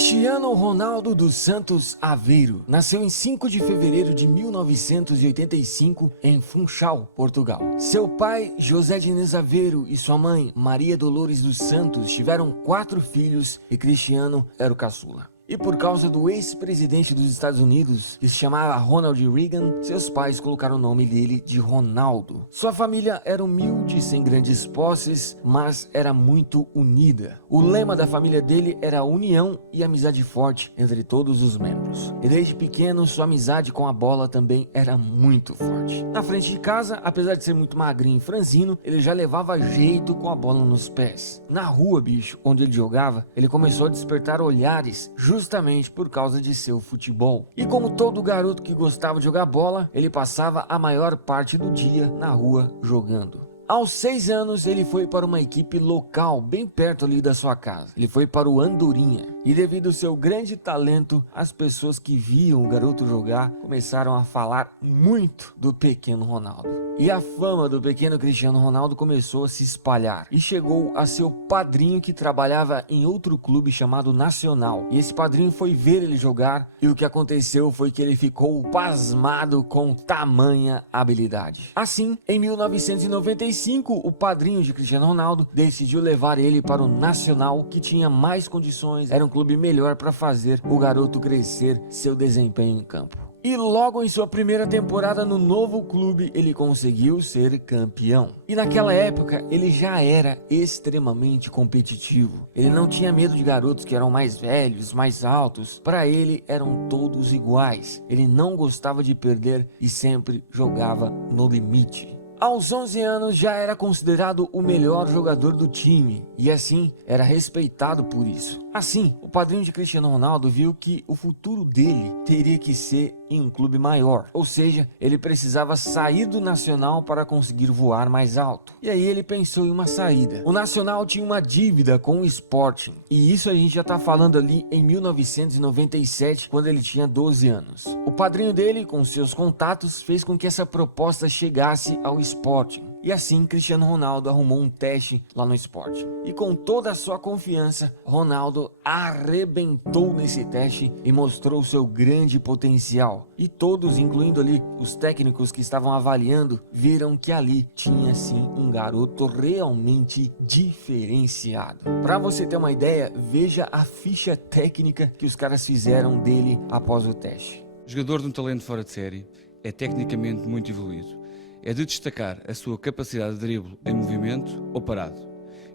Cristiano Ronaldo dos Santos Aveiro nasceu em 5 de fevereiro de 1985 em Funchal, Portugal. Seu pai, José Diniz Aveiro, e sua mãe, Maria Dolores dos Santos, tiveram 4 filhos e Cristiano era o caçula. E por causa do ex-presidente dos Estados Unidos, que se chamava Ronald Reagan, seus pais colocaram o nome dele de Ronaldo. Sua família era humilde, sem grandes posses, mas era muito unida. O lema da família dele era união e amizade forte entre todos os membros. E desde pequeno, sua amizade com a bola também era muito forte. Na frente de casa, apesar de ser muito magrinho e franzino, ele já levava jeito com a bola nos pés. Na rua, bicho, onde ele jogava, ele começou a despertar olhares justamente por causa de seu futebol. E como todo garoto que gostava de jogar bola, ele passava a maior parte do dia na rua jogando. Aos 6 anos, ele foi para uma equipe local, bem perto ali da sua casa. Ele foi para o Andorinha. E devido ao seu grande talento, as pessoas que viam o garoto jogar começaram a falar muito do pequeno Ronaldo. E a fama do pequeno Cristiano Ronaldo começou a se espalhar. E chegou a seu padrinho, que trabalhava em outro clube chamado Nacional. E esse padrinho foi ver ele jogar. E o que aconteceu foi que ele ficou pasmado com tamanha habilidade. Assim, em 1995, o padrinho de Cristiano Ronaldo decidiu levar ele para o Nacional, que tinha mais condições, era um clube melhor para fazer o garoto crescer seu desempenho em campo. E logo em sua primeira temporada no novo clube, ele conseguiu ser campeão. E naquela época, ele já era extremamente competitivo. Ele não tinha medo de garotos que eram mais velhos, mais altos. Para ele, eram todos iguais. Ele não gostava de perder e sempre jogava no limite. Aos 11 anos já era considerado o melhor jogador do time e assim era respeitado por isso. Assim, o padrinho de Cristiano Ronaldo viu que o futuro dele teria que ser em um clube maior, ou seja, ele precisava sair do Nacional para conseguir voar mais alto. E aí ele pensou em uma saída. O Nacional tinha uma dívida com o Sporting, e isso a gente já tá falando ali em 1997, quando ele tinha 12 anos. O padrinho dele, com seus contatos, fez com que essa proposta chegasse ao Sporting. E assim, Cristiano Ronaldo arrumou um teste lá no Sporting. E com toda a sua confiança, Ronaldo arrebentou nesse teste e mostrou seu grande potencial. E todos, incluindo ali os técnicos que estavam avaliando, viram que ali tinha sim um garoto realmente diferenciado. Para você ter uma ideia, veja a ficha técnica que os caras fizeram dele após o teste. Jogador de um talento fora de série, é tecnicamente muito evoluído. É de destacar a sua capacidade de drible em movimento ou parado.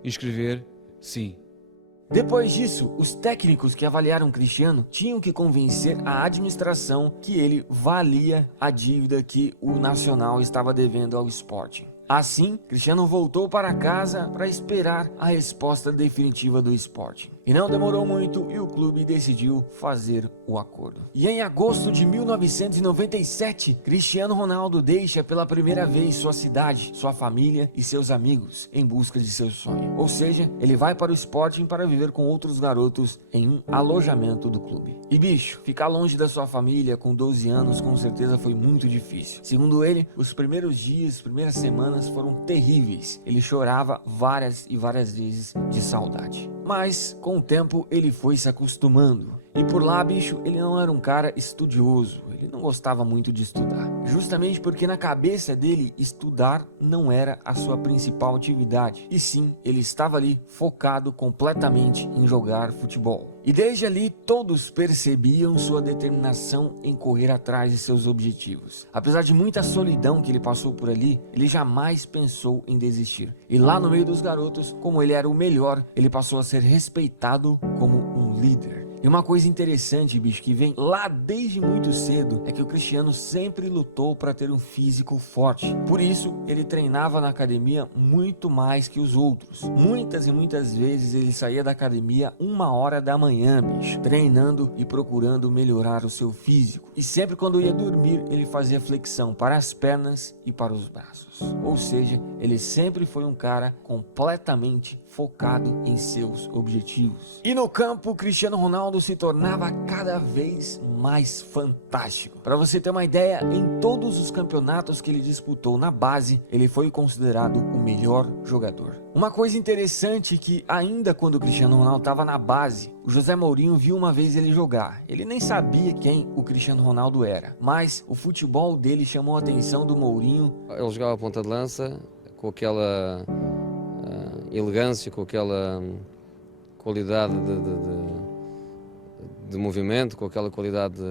Inscrever, sim. Depois disso, os técnicos que avaliaram Cristiano tinham que convencer a administração que ele valia a dívida que o Nacional estava devendo ao Sporting. Assim, Cristiano voltou para casa para esperar a resposta definitiva do Sporting. E não demorou muito e o clube decidiu fazer o acordo. E em agosto de 1997, Cristiano Ronaldo deixa pela primeira vez sua cidade, sua família e seus amigos em busca de seu sonho. Ou seja, ele vai para o Sporting para viver com outros garotos em um alojamento do clube. E bicho, ficar longe da sua família com 12 anos com certeza foi muito difícil. Segundo ele, os primeiros dias, primeiras semanas foram terríveis. Ele chorava várias e várias vezes de saudade. Mas com o tempo ele foi se acostumando. E por lá, bicho, ele não era um cara estudioso, ele não gostava muito de estudar. Justamente porque na cabeça dele, estudar não era a sua principal atividade. E sim, ele estava ali focado completamente em jogar futebol. E desde ali, todos percebiam sua determinação em correr atrás de seus objetivos. Apesar de muita solidão que ele passou por ali, ele jamais pensou em desistir. E lá no meio dos garotos, como ele era o melhor, ele passou a ser respeitado como um líder. E uma coisa interessante, bicho, que vem lá desde muito cedo, é que o Cristiano sempre lutou para ter um físico forte. Por isso, ele treinava na academia muito mais que os outros. Muitas e muitas vezes ele saía da academia 1h da manhã, bicho, treinando e procurando melhorar o seu físico. E sempre quando ia dormir, ele fazia flexão para as pernas e para os braços. Ou seja, ele sempre foi um cara completamente focado em seus objetivos. E no campo, Cristiano Ronaldo se tornava cada vez mais fantástico. Para você ter uma ideia, em todos os campeonatos que ele disputou na base, ele foi considerado o melhor jogador. Uma coisa interessante é que ainda quando o Cristiano Ronaldo estava na base, o José Mourinho viu uma vez ele jogar. Ele nem sabia quem o Cristiano Ronaldo era, mas o futebol dele chamou a atenção do Mourinho. Ele jogava a ponta de lança com aquela elegância, com aquela qualidade de movimento, com aquela qualidade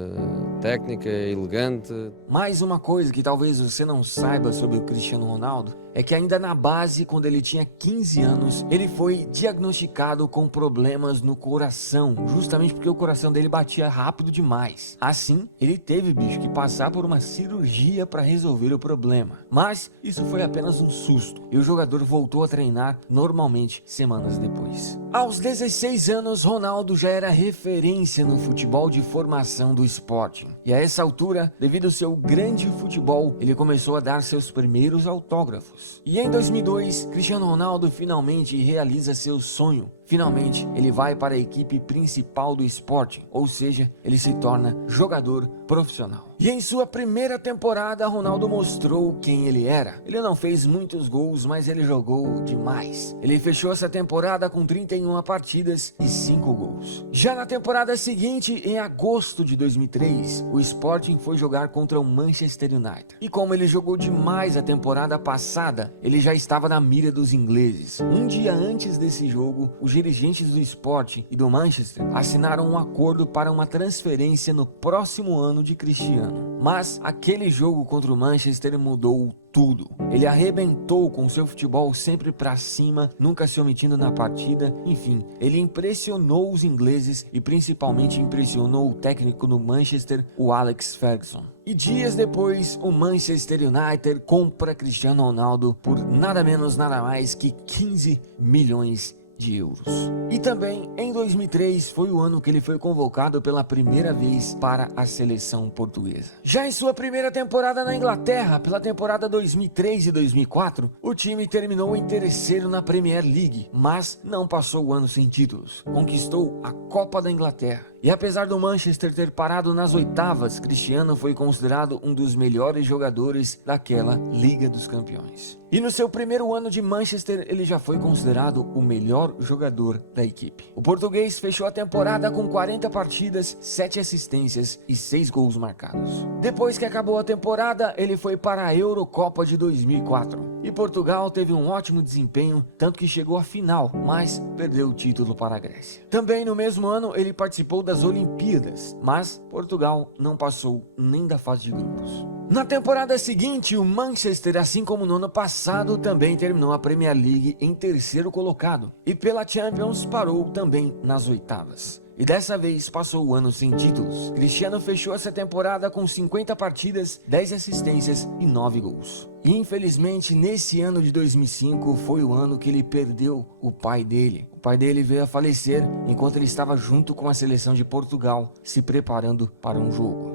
técnica, elegante. Mais uma coisa que talvez você não saiba sobre o Cristiano Ronaldo é que ainda na base, quando ele tinha 15 anos, ele foi diagnosticado com problemas no coração, justamente porque o coração dele batia rápido demais. Assim, ele teve, que passar por uma cirurgia para resolver o problema. Mas isso foi apenas um susto, e o jogador voltou a treinar normalmente semanas depois. Aos 16 anos, Ronaldo já era referência no futebol de formação do Sporting. E a essa altura, devido ao seu grande futebol, ele começou a dar seus primeiros autógrafos. E em 2002, Cristiano Ronaldo finalmente realiza seu sonho. Finalmente, ele vai para a equipe principal do Sporting, ou seja, ele se torna jogador profissional. E em sua primeira temporada, Ronaldo mostrou quem ele era. Ele não fez muitos gols, mas ele jogou demais. Ele fechou essa temporada com 31 partidas e 5 gols. Já na temporada seguinte, em agosto de 2003, o Sporting foi jogar contra o Manchester United. E como ele jogou demais a temporada passada, ele já estava na mira dos ingleses. Um dia antes desse jogo, os dirigentes do Sporting e do Manchester assinaram um acordo para uma transferência no próximo ano de Cristiano. Mas aquele jogo contra o Manchester mudou tudo. Ele arrebentou com seu futebol sempre para cima, nunca se omitindo na partida. Enfim, ele impressionou os ingleses e principalmente impressionou o técnico do Manchester, o Alex Ferguson. E dias depois, o Manchester United compra Cristiano Ronaldo por nada menos, nada mais que 15 milhões de euros. E também em 2003 foi o ano que ele foi convocado pela primeira vez para a seleção portuguesa. Já em sua primeira temporada na Inglaterra, pela temporada 2003 e 2004, o time terminou em terceiro na Premier League, mas não passou o ano sem títulos. Conquistou a Copa da Inglaterra. E apesar do Manchester ter parado nas oitavas, Cristiano foi considerado um dos melhores jogadores daquela Liga dos Campeões. E no seu primeiro ano de Manchester, ele já foi considerado o melhor jogador da equipe. O português fechou a temporada com 40 partidas, 7 assistências e 6 gols marcados. Depois que acabou a temporada, ele foi para a Eurocopa de 2004. E Portugal teve um ótimo desempenho, tanto que chegou à final, mas perdeu o título para a Grécia. Também no mesmo ano, ele participou das Olimpíadas, mas Portugal não passou nem da fase de grupos. Na temporada seguinte, o Manchester, assim como no ano passado, também terminou a Premier League em terceiro colocado e pela Champions parou também nas oitavas. E dessa vez passou o ano sem títulos. Cristiano fechou essa temporada com 50 partidas, 10 assistências e 9 gols. E infelizmente nesse ano de 2005 foi o ano que ele perdeu o pai dele. O pai dele veio a falecer enquanto ele estava junto com a seleção de Portugal se preparando para um jogo.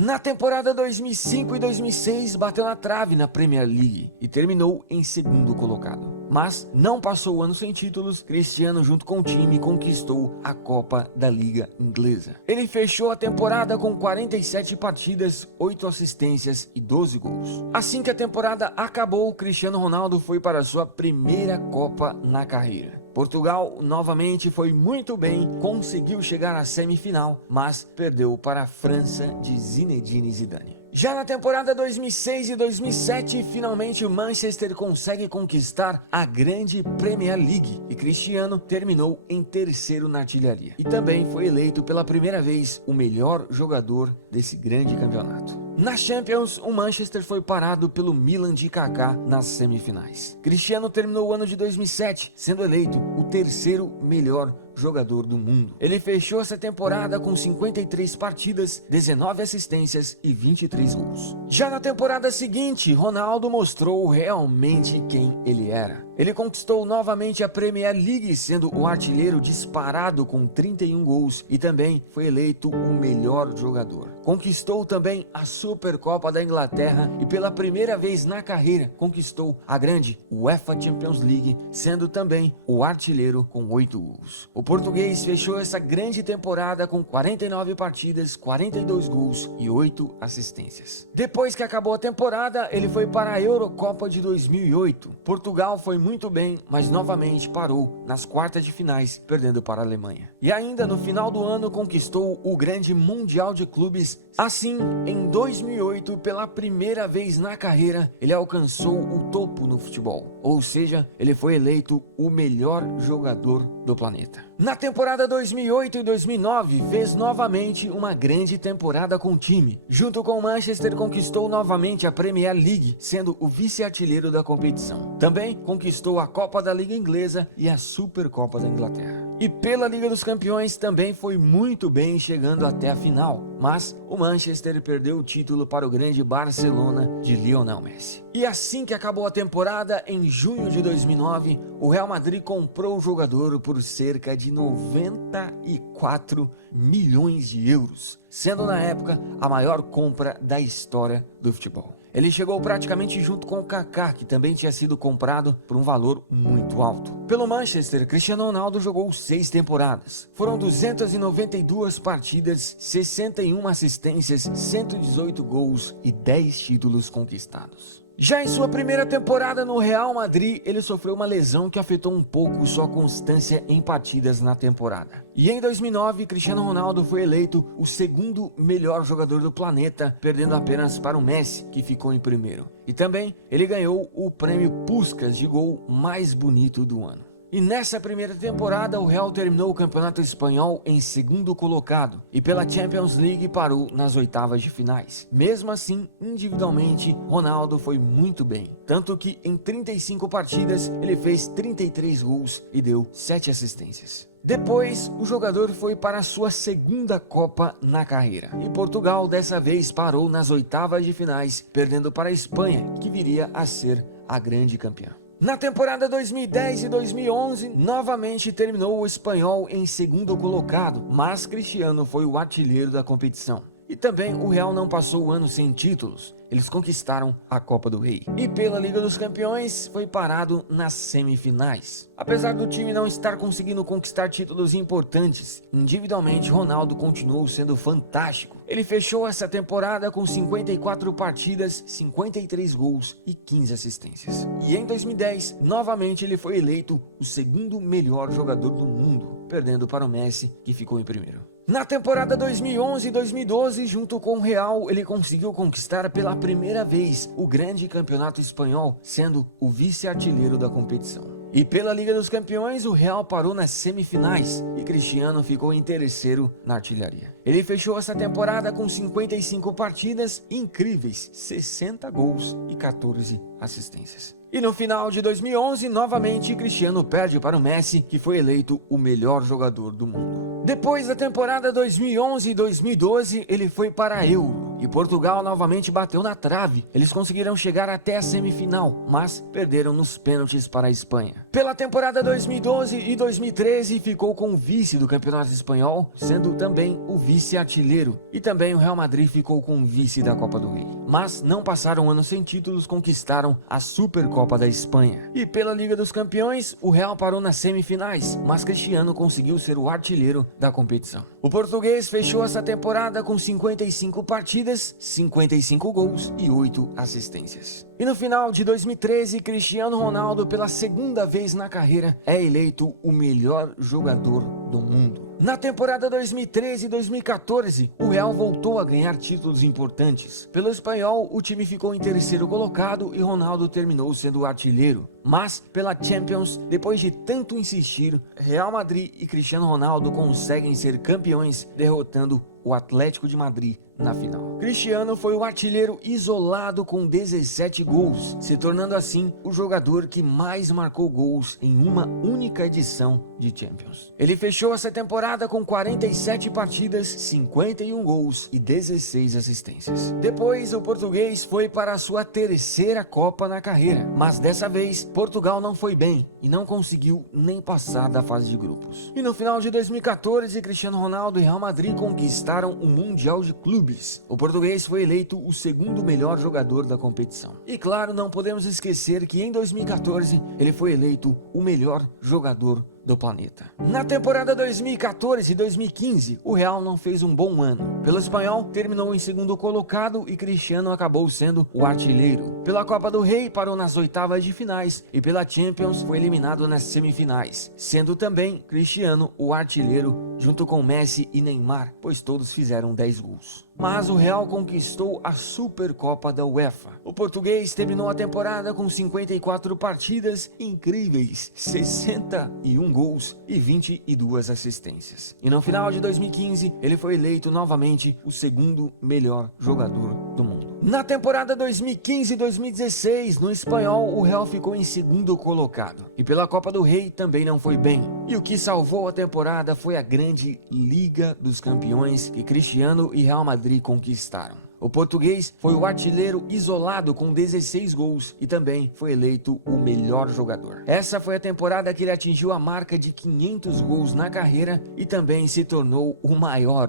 Na temporada 2005 e 2006 bateu na trave na Premier League e terminou em segundo colocado. Mas não passou o ano sem títulos. Cristiano junto com o time conquistou a Copa da Liga Inglesa. Ele fechou a temporada com 47 partidas, 8 assistências e 12 gols. Assim que a temporada acabou, Cristiano Ronaldo foi para a sua primeira Copa na carreira. Portugal novamente foi muito bem, conseguiu chegar à semifinal, mas perdeu para a França de Zinedine Zidane. Já na temporada 2006 e 2007, finalmente o Manchester consegue conquistar a grande Premier League e Cristiano terminou em terceiro na artilharia. E também foi eleito pela primeira vez o melhor jogador desse grande campeonato. Na Champions, o Manchester foi parado pelo Milan de Kaká nas semifinais. Cristiano terminou o ano de 2007, sendo eleito o terceiro melhor jogador do mundo. Ele fechou essa temporada com 53 partidas, 19 assistências e 23 gols. Já na temporada seguinte, Ronaldo mostrou realmente quem ele era. Ele conquistou novamente a Premier League, sendo o artilheiro disparado com 31 gols e também foi eleito o melhor jogador. Conquistou também a Supercopa da Inglaterra e pela primeira vez na carreira conquistou a grande UEFA Champions League, sendo também o artilheiro com 8 gols. O português fechou essa grande temporada com 49 partidas, 42 gols e 8 assistências. Depois que acabou a temporada, ele foi para a Eurocopa de 2008. Portugal foi muito bem, mas novamente parou nas quartas de finais, perdendo para a Alemanha. E ainda no final do ano conquistou o grande Mundial de Clubes. Assim, em 2008, pela primeira vez na carreira, ele alcançou o topo no futebol. Ou seja, ele foi eleito o melhor jogador do planeta. Na temporada 2008 e 2009, fez novamente uma grande temporada com o time. Junto com o Manchester, conquistou novamente a Premier League, sendo o vice-artilheiro da competição. Também conquistou a Copa da Liga Inglesa e a Supercopa da Inglaterra. E pela Liga dos Campeões também foi muito bem, chegando até a final. Mas o Manchester perdeu o título para o grande Barcelona de Lionel Messi. E assim que acabou a temporada, em junho de 2009, o Real Madrid comprou o jogador por cerca de 94 milhões de euros, sendo na época a maior compra da história do futebol. Ele chegou praticamente junto com o Kaká, que também tinha sido comprado por um valor muito alto. Pelo Manchester, Cristiano Ronaldo jogou 6 temporadas. Foram 292 partidas, 61 assistências, 118 gols e 10 títulos conquistados. Já em sua primeira temporada no Real Madrid, ele sofreu uma lesão que afetou um pouco sua constância em partidas na temporada. E em 2009, Cristiano Ronaldo foi eleito o segundo melhor jogador do planeta, perdendo apenas para o Messi, que ficou em primeiro. E também ele ganhou o prêmio Puskás de gol mais bonito do ano. E nessa primeira temporada, o Real terminou o Campeonato Espanhol em segundo colocado e pela Champions League parou nas oitavas de finais. Mesmo assim, individualmente, Ronaldo foi muito bem, tanto que em 35 partidas ele fez 33 gols e deu 7 assistências. Depois, o jogador foi para a sua segunda Copa na carreira. E Portugal dessa vez parou nas oitavas de finais, perdendo para a Espanha, que viria a ser a grande campeã. Na temporada 2010 e 2011, novamente terminou o Espanhol em segundo colocado, mas Cristiano foi o artilheiro da competição. E também o Real não passou o ano sem títulos, eles conquistaram a Copa do Rei. E pela Liga dos Campeões foi parado nas semifinais. Apesar do time não estar conseguindo conquistar títulos importantes, individualmente Ronaldo continuou sendo fantástico. Ele fechou essa temporada com 54 partidas, 53 gols e 15 assistências. E em 2010, novamente ele foi eleito o segundo melhor jogador do mundo, perdendo para o Messi, que ficou em primeiro. Na temporada 2011 e 2012, junto com o Real, ele conseguiu conquistar pela primeira vez o grande campeonato espanhol, sendo o vice-artilheiro da competição. E pela Liga dos Campeões, o Real parou nas semifinais e Cristiano ficou em terceiro na artilharia. Ele fechou essa temporada com 55 partidas, incríveis 60 gols e 14 assistências. E no final de 2011, novamente Cristiano perde para o Messi, que foi eleito o melhor jogador do mundo. Depois da temporada 2011 e 2012, ele foi para a Euro. E Portugal novamente bateu na trave. Eles conseguiram chegar até a semifinal, mas perderam nos pênaltis para a Espanha. Pela temporada 2012 e 2013, ficou com o vice do Campeonato Espanhol, sendo também o vice-artilheiro. E também o Real Madrid ficou com o vice da Copa do Rei. Mas não passaram um ano sem títulos, conquistaram a Supercopa da Espanha. E pela Liga dos Campeões, o Real parou nas semifinais, mas Cristiano conseguiu ser o artilheiro da competição. O português fechou essa temporada com 55 partidas, 55 gols e 8 assistências. E no final de 2013, Cristiano Ronaldo, pela segunda vez na carreira, é eleito o melhor jogador do mundo. Na temporada 2013 e 2014, o Real voltou a ganhar títulos importantes. Pelo espanhol, o time ficou em terceiro colocado e Ronaldo terminou sendo o artilheiro. Mas, pela Champions, depois de tanto insistir, Real Madrid e Cristiano Ronaldo conseguem ser campeões, derrotando o Atlético de Madrid na final. Cristiano foi o artilheiro isolado com 17 gols, se tornando assim o jogador que mais marcou gols em uma única edição de Champions. Ele fechou fechou essa temporada com 47 partidas, 51 gols e 16 assistências. Depois, o português foi para a sua terceira Copa na carreira, mas dessa vez, Portugal não foi bem e não conseguiu nem passar da fase de grupos. E no final de 2014, Cristiano Ronaldo e Real Madrid conquistaram o Mundial de Clubes. O português foi eleito o segundo melhor jogador da competição. E claro, não podemos esquecer que em 2014 ele foi eleito o melhor jogador do planeta. Na temporada 2014 e 2015, o Real não fez um bom ano. Pelo espanhol, terminou em segundo colocado e Cristiano acabou sendo o artilheiro. Pela Copa do Rei, parou nas oitavas de finais e pela Champions foi eliminado nas semifinais, sendo também Cristiano o artilheiro junto com Messi e Neymar, pois todos fizeram 10 gols. Mas o Real conquistou a Supercopa da UEFA. O português terminou a temporada com 54 partidas incríveis, 61 gols e 22 assistências. E no final de 2015, ele foi eleito novamente o segundo melhor jogador do mundo. Na temporada 2015-2016, no espanhol, o Real ficou em segundo colocado. E pela Copa do Rei também não foi bem. E o que salvou a temporada foi a grande Liga dos Campeões que Cristiano e Real Madrid conquistaram. O português foi o artilheiro isolado com 16 gols e também foi eleito o melhor jogador. Essa foi a temporada que ele atingiu a marca de 500 gols na carreira e também se tornou o maior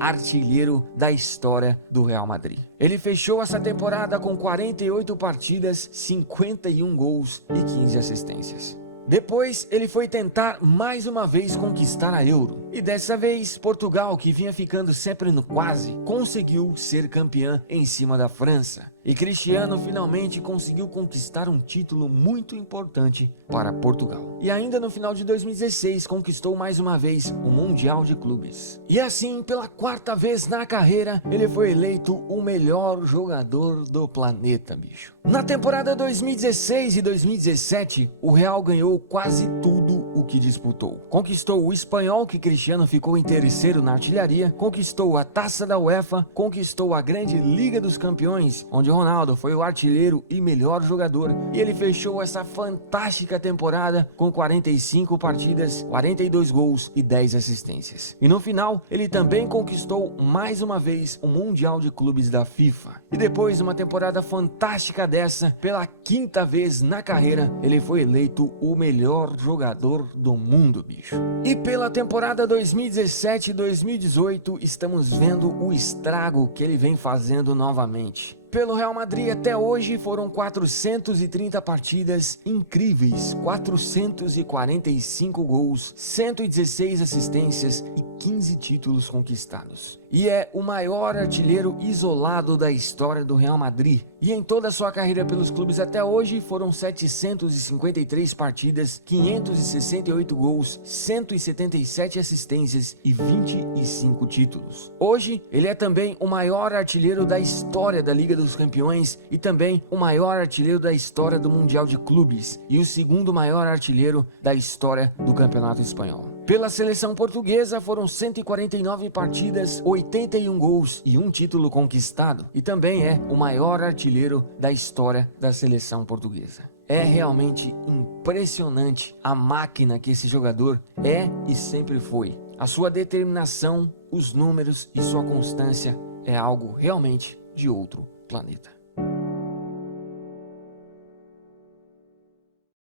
artilheiro da história do Real Madrid. Ele fechou essa temporada com 48 partidas, 51 gols e 15 assistências. Depois, ele foi tentar mais uma vez conquistar a Euro. E dessa vez, Portugal, que vinha ficando sempre no quase, conseguiu ser campeã em cima da França. E Cristiano finalmente conseguiu conquistar um título muito importante para Portugal. E ainda no final de 2016, conquistou mais uma vez o Mundial de Clubes. E assim, pela quarta vez na carreira, ele foi eleito o melhor jogador do planeta, bicho. Na temporada 2016 e 2017, o Real ganhou quase tudo o que disputou. Conquistou o espanhol, que Cristiano ficou em terceiro na artilharia, conquistou a Taça da UEFA, conquistou a grande Liga dos Campeões, onde Ronaldo foi o artilheiro e melhor jogador, e ele fechou essa fantástica temporada com 45 partidas, 42 gols e 10 assistências. E no final, ele também conquistou mais uma vez o Mundial de Clubes da FIFA. E depois de uma temporada fantástica dessa, pela quinta vez na carreira, ele foi eleito o melhor jogador do mundo, bicho. E pela temporada 2017 e 2018, estamos vendo o estrago que ele vem fazendo novamente. Pelo Real Madrid até hoje foram 430 partidas incríveis, 445 gols, 116 assistências e 15 títulos conquistados. E é o maior artilheiro isolado da história do Real Madrid. E em toda a sua carreira pelos clubes até hoje foram 753 partidas, 568 gols, 177 assistências e 25 títulos. Hoje, ele é também o maior artilheiro da história da Liga dos Campeões e também o maior artilheiro da história do Mundial de Clubes e o segundo maior artilheiro da história do Campeonato Espanhol. Pela seleção portuguesa foram 149 partidas, 81 gols e um título conquistado, e também é o maior artilheiro da história da seleção portuguesa. É realmente impressionante a máquina que esse jogador é e sempre foi. A sua determinação, os números e sua constância é algo realmente de outro planeta.